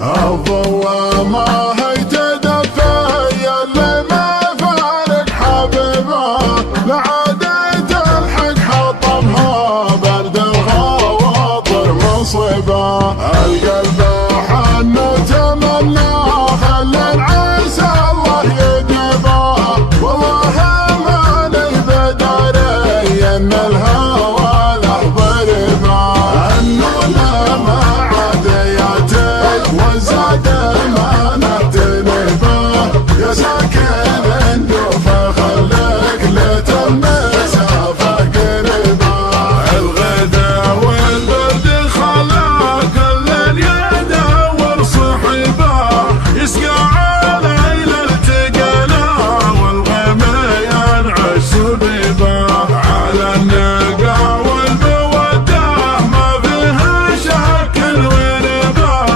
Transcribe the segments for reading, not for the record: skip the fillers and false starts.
الضوء ما هي تدفى يا اللي ما فارق حبيبه، لعادة الحق حطمها برد الخواطر مصيبه. القلب حن وتمنى خلى العسى الله يجيبه، والله ما لي بداري ان الهوى له ضربه. النونه ما عاد ياتي وزاد ما نتنبه، يا ساكن النوفه خليك ليت المسافه قريبه. الغدا والبرد خلا كل يدور صحبه، يسقى على التقنا والغمى ينعش سبيبه. على النقا والموده ما فيها شكل وربه،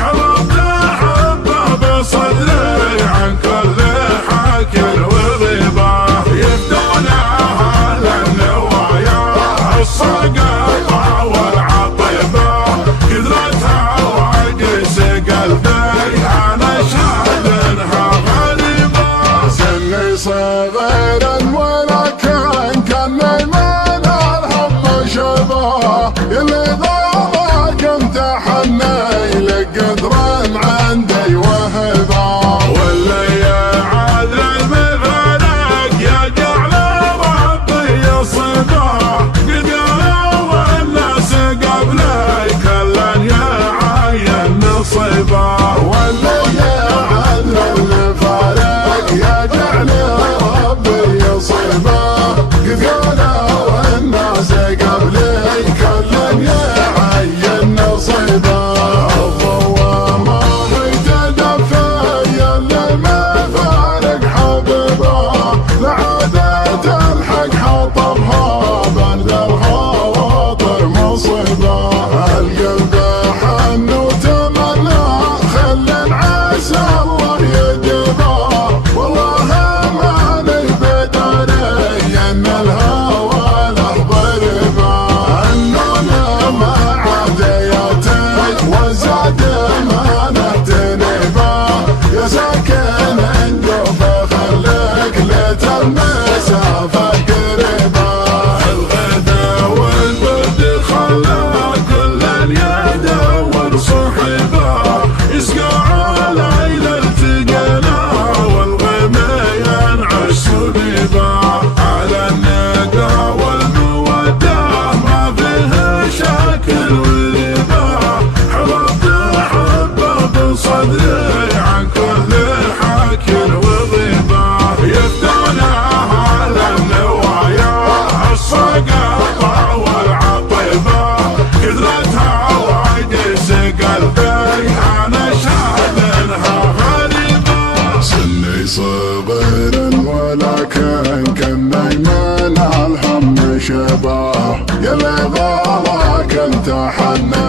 حرمت حبه بصدري عن كل حكل وغيبه. يفدونها على النوايا الصقطه والعطيبه، قدرتها وعكس قلبي انا شاهدها غريبه. سني صغير ولكن كان من الهم شبه، يلي ضاضك امتحني لك قدر عندي وهبه. واللي عدل المفارق يجعل ربي يصبه، قد قالوا الناس قبلي كلا يعين نصيبه. واللي عدل المفارق يجعل ربي يصيبه، قد قالوا الناس قبلي كل يعين نصيبه. الضوء ما هي تدفى يا اللي ما فارق حبيبه، لعادة الحق حطمها برد الخواطر مصيبه. القلب حن وتمنى خلى العسى الله يجيبه، والله ما لي بداري ان الهوى له ضربه. النونه ما عاد ياتي وزاد ما نتنبه، يا ساكن النوفه خليك ليت المسافه قريبه. الغدا والبرد خلا كل يدور صحبه، يسقى على التقنا والغمى ينعش سبيبه. على النقا والموده ما فيها شكل وربه، حرمت حبه بصدري عن كل حكل وغيبه. يفدونها على النوايا الصقطه والعطيبه، قدرتها وعكس قلبي انا شاهدها غريبه. سني صغير ولكن كان من الهم شبه، يلي ضلك امتحني